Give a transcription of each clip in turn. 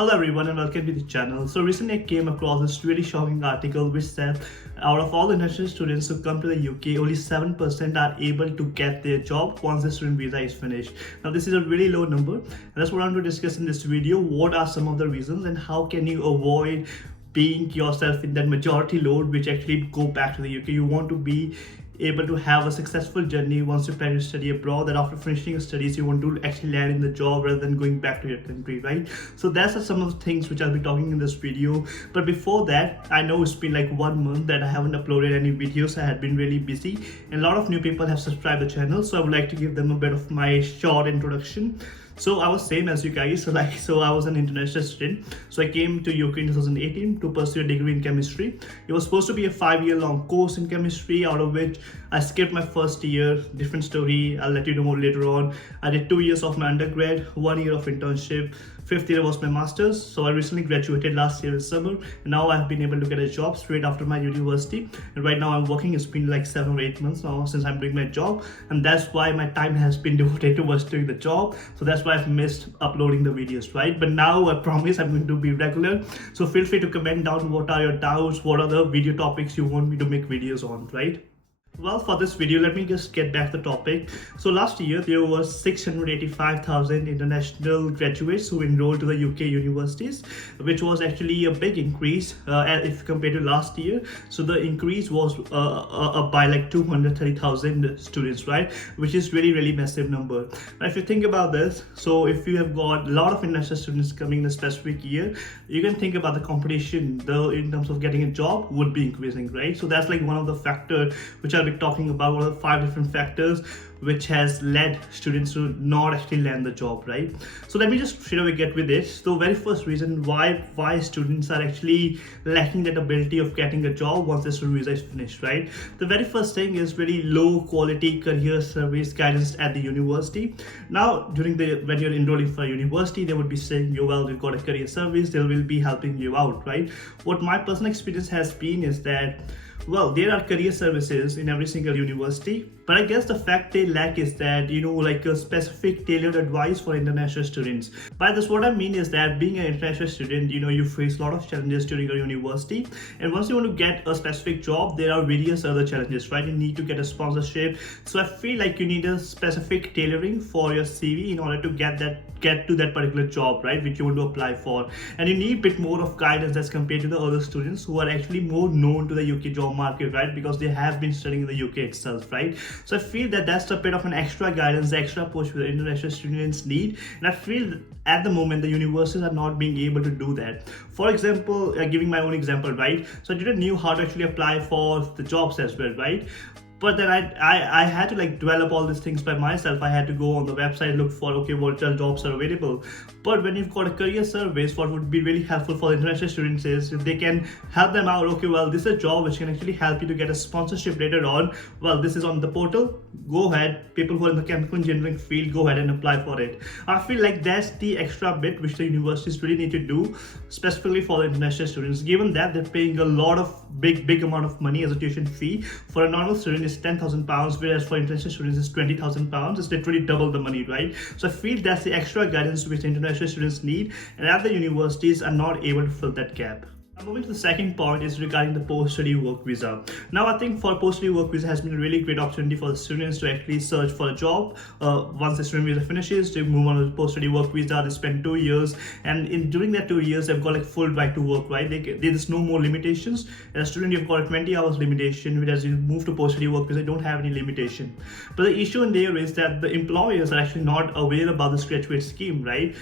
Hello everyone and welcome to the channel. So recently I came across this really shocking article which said out of all the international students who come to the UK, only 7% are able to get their job once the student visa is finished. Now this is a really low number and that's what I'm going to discuss in this video. What are some of the reasons and how can you avoid being yourself in that majority load which actually go back to the UK. You want to be able to have a successful journey once you plan to study abroad, that after finishing your studies you want to actually land in the job rather than going back to your country, right? So that's some of the things which I'll be talking in this video. But before that, I know it's been like 1 month that I haven't uploaded any videos. I had been really busy and a lot of new people have subscribed the channel, so I would like to give them a bit of my short introduction. So I was same as you guys, so I was an international student. So I came to UK in 2018 to pursue a degree in chemistry. It was supposed to be a 5-year long course in chemistry, out of which I skipped my first year. Different story, I'll let you know more later on. I did 2 years of my undergrad, 1 year of internship, 5th year was my master's. So I recently graduated last year in summer and now I've been able to get a job straight after my university, and right now I'm working. It's been like 7 or 8 months now since I'm doing my job, and that's why my time has been devoted towards doing the job. So that's why I've missed uploading the videos, right? But now I promise I'm going to be regular, so feel free to comment down what are your doubts, what are the video topics you want me to make videos on, right? Well, for this video, let me just get back to the topic. So last year, there were 685,000 international graduates who enrolled to the UK universities, which was actually a big increase if compared to last year. So the increase was by like 230,000 students, right? Which is really massive number. Now, if you think about this, so if you have got a lot of international students coming in a specific year, you can think about the competition, though, in terms of getting a job would be increasing, right? So that's like one of the factors which I'll be talking about, one of the 5 different factors which has led students to not actually land the job, right? So let me just straight away get with it. So very first reason why students are actually lacking that ability of getting a job once the student visa is finished, right? The very first thing is really low quality career service guidance at the university. Now when you're enrolling for a university, they would be saying you, well, you've got a career service, they will be helping you out, right? What my personal experience has been is that, well, there are career services in every single university, but I guess the fact they lack is that, like a specific tailored advice for international students. By this, what I mean is that being an international student, you face a lot of challenges during your university, and once you want to get a specific job, there are various other challenges, right? You need to get a sponsorship. So I feel like you need a specific tailoring for your CV in order to get to that particular job, right, which you want to apply for. And you need a bit more of guidance as compared to the other students who are actually more known to the UK job market, right, because they have been studying in the UK itself, right? So I feel that that's a bit of an extra guidance, extra push the international students need, and I feel at the moment the universities are not being able to do that. For example, giving my own example, right, so I didn't know how to actually apply for the jobs as well, right? But then I had to like develop all these things by myself. I had to go on the website, look for, okay, what jobs are available. But when you've got a career service, what would be really helpful for the international students is if they can help them out. Okay, well, this is a job which can actually help you to get a sponsorship later on. Well, this is on the portal. Go ahead. People who are in the chemical engineering field, go ahead and apply for it. I feel like that's the extra bit which the universities really need to do, specifically for the international students, given that they're paying a lot of big amount of money as a tuition fee. For a normal student is £10,000, whereas for international students is £20,000. It's literally double the money, right? So I feel that's the extra guidance which the international students need, and at the universities are not able to fill that gap. Moving to the second point is regarding the post-study work visa. Now I think for post-study work visa has been a really great opportunity for the students to actually search for a job. Once the student visa finishes, they move on to the post-study work visa. They spend 2 years, and during that 2 years they've got like full right to work, right? There's no more limitations. As a student, you've got a 20 hours limitation, whereas you move to post-study work visa, you don't have any limitation. But the issue in there is that the employers are actually not aware about this graduate scheme, right?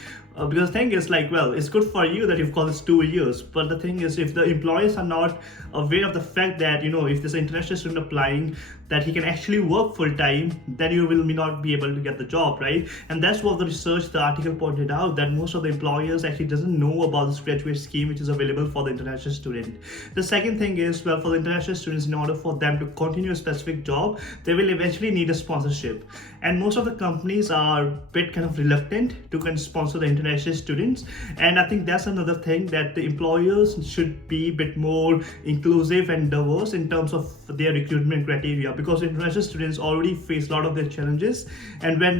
Because the thing is, like, well, it's good for you that you've got this 2 years, but the thing is, if the employers are not aware of the fact that, if there's an international student applying, that he can actually work full time, then you will not be able to get the job, right? And that's what the research, the article pointed out, that most of the employers actually doesn't know about this graduate scheme which is available for the international student. The second thing is, well, for the international students, in order for them to continue a specific job, they will eventually need a sponsorship. And most of the companies are a bit kind of reluctant to sponsor the international international students. And I think that's another thing, that the employers should be a bit more inclusive and diverse in terms of their recruitment criteria, because international students already face a lot of their challenges. And when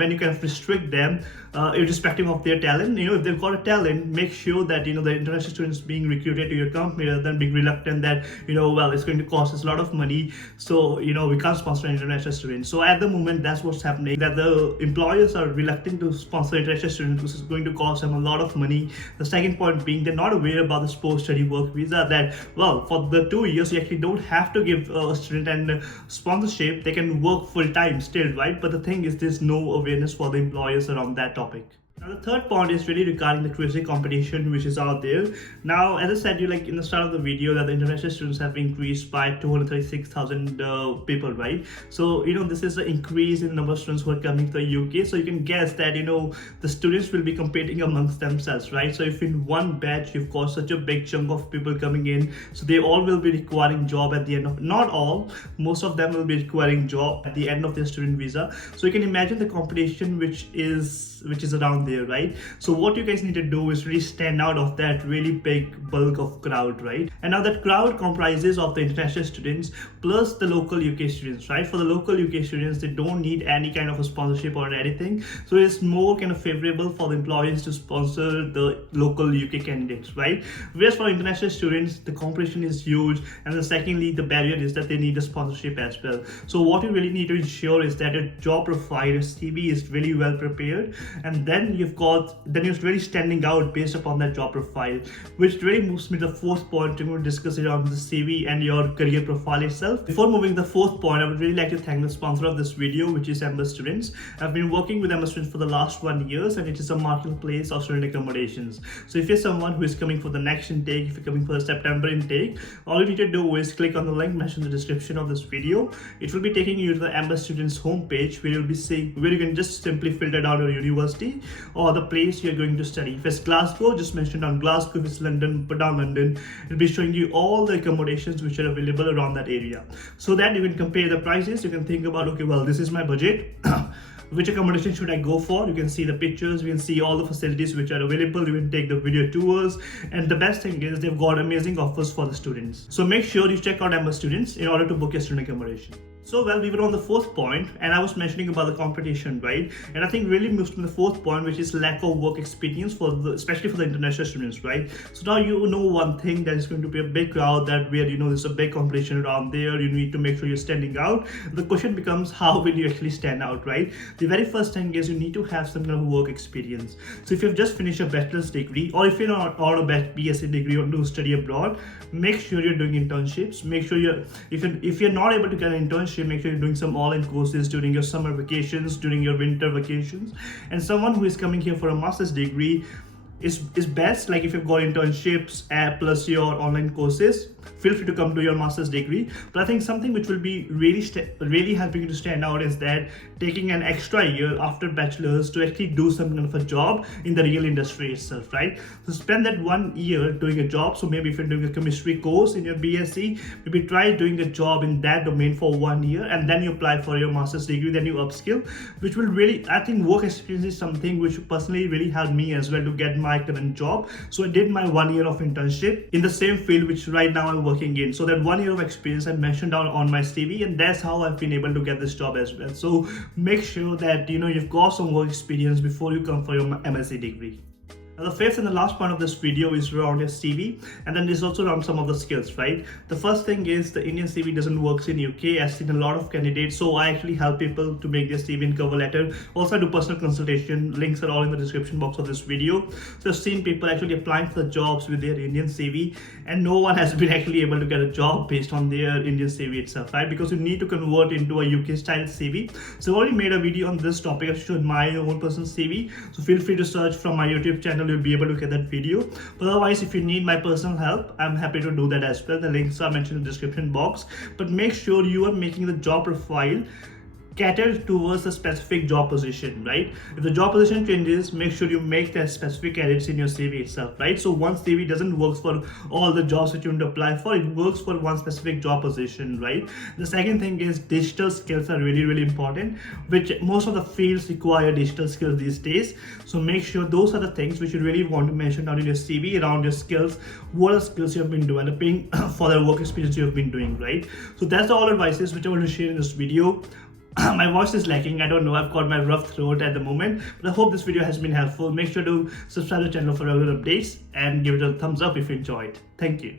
when you kind of restrict them, irrespective of their talent, if they've got a talent, make sure that the international students being recruited to your company, rather than being reluctant that well, it's going to cost us a lot of money, so we can't sponsor international students. So at the moment, that's what's happening, that the employers are reluctant to sponsor international students, which is going to cost them a lot of money. The second point being, they're not aware about this post-study work visa, that well, for the 2 years you actually don't have to give a student and sponsorship, they can work full-time still, right? But the thing is, there's no awareness for the employers around that topic. Now, the third point is really regarding the crazy competition which is out there. Now, as I said, like in the start of the video, that the international students have increased by 236,000 people, right? So, this is an increase in the number of students who are coming to the UK. So you can guess that, the students will be competing amongst themselves, right? So if in one batch, you've got such a big chunk of people coming in, so they all will be requiring job at the end of, not all, most of them will be requiring job at the end of their student visa. So you can imagine the competition which is around there, right? So what you guys need to do is really stand out of that really big bulk of crowd, right? And now that crowd comprises of the international students plus the local UK students, right? For the local UK students, they don't need any kind of a sponsorship or anything, so it's more kind of favorable for the employers to sponsor the local UK candidates, right? Whereas for international students, the competition is huge, and then secondly, the barrier is that they need a sponsorship as well. So what you really need to ensure is that your job profile, your CV is really well prepared, and then you're really standing out based upon that job profile, which really moves me to the fourth point. We're going to discuss it on the CV and your career profile itself. Before moving to the fourth point, I would really like to thank the sponsor of this video, which is Ember Students. I've been working with Ember Students for the last 1 year, and it is a marketplace of student accommodations. So if you're someone who is coming for the next intake, if you're coming for the September intake, all you need to do is click on the link mentioned in the description of this video. It will be taking you to the Ember Students homepage, where you'll be seeing, where you can just simply filter down your university or the place you're going to study. If it's Glasgow, just mention down Glasgow. If it's London, put down London. It'll be showing you all the accommodations which are available around that area, so that you can compare the prices. You can think about, okay, well, this is my budget. Which accommodation should I go for? You can see the pictures, you can see all the facilities which are available, you can take the video tours, and the best thing is they've got amazing offers for the students. So make sure you check out Ember Students in order to book your student accommodation. So well, we were on the fourth point, and I was mentioning about the competition, right? And I think really moves to the fourth point, which is lack of work experience especially for the international students, right? So now one thing, that is going to be a big crowd, that where there's a big competition around there. You need to make sure you're standing out. The question becomes, how will you actually stand out, right? The very first thing is you need to have some kind of work experience. So if you've just finished a bachelor's degree, or if you're not on a BSc degree or to study abroad, make sure you're doing internships. Make sure if you're not able to get an internship, make sure you're doing some all-in courses during your summer vacations, during your winter vacations. And someone who is coming here for a master's degree is best, like if you've got internships plus your online courses, feel free to come to your master's degree. But I think something which will be really helping you to stand out is that taking an extra year after bachelor's to actually do some kind of a job in the real industry itself, right? So spend that 1 year doing a job. So maybe if you're doing a chemistry course in your BSc, maybe try doing a job in that domain for 1 year, and then you apply for your master's degree, then you upskill, which will really, I think work experience is something which personally really helped me as well to get my current job. So I did my 1 year of internship in the same field which right now I'm working in. So that 1 year of experience I mentioned down on my CV, and that's how I've been able to get this job as well. So make sure that you've got some work experience before you come for your MSc degree. Now, the fifth and the last part of this video is around your CV, and then there's also around some of the skills, right? The first thing is the Indian CV doesn't work in UK. I've seen a lot of candidates, so I actually help people to make their CV and cover letter. Also, I do personal consultation. Links are all in the description box of this video. So I've seen people actually applying for the jobs with their Indian CV, and no one has been actually able to get a job based on their Indian CV itself, right? Because you need to convert into a UK style CV. So I've already made a video on this topic. I've shown my own personal CV. So feel free to search from my YouTube channel. You'll be able to get that video. But otherwise, if you need my personal help, I'm happy to do that as well. The links are mentioned in the description box. But make sure you are making the job profile cater towards a specific job position, right? If the job position changes, make sure you make that specific edits in your CV itself, right? So one CV doesn't work for all the jobs that you want to apply for, it works for one specific job position, right? The second thing is digital skills are really, really important, which most of the fields require digital skills these days. So make sure those are the things which you really want to mention down in your CV around your skills. What are skills you have been developing for the work experience you have been doing, right? So that's all advices which I want to share in this video. My voice is lacking, I don't know, I've got my rough throat at the moment, but I hope this video has been helpful. Make sure to subscribe to the channel for regular updates and give it a thumbs up if you enjoyed. Thank you.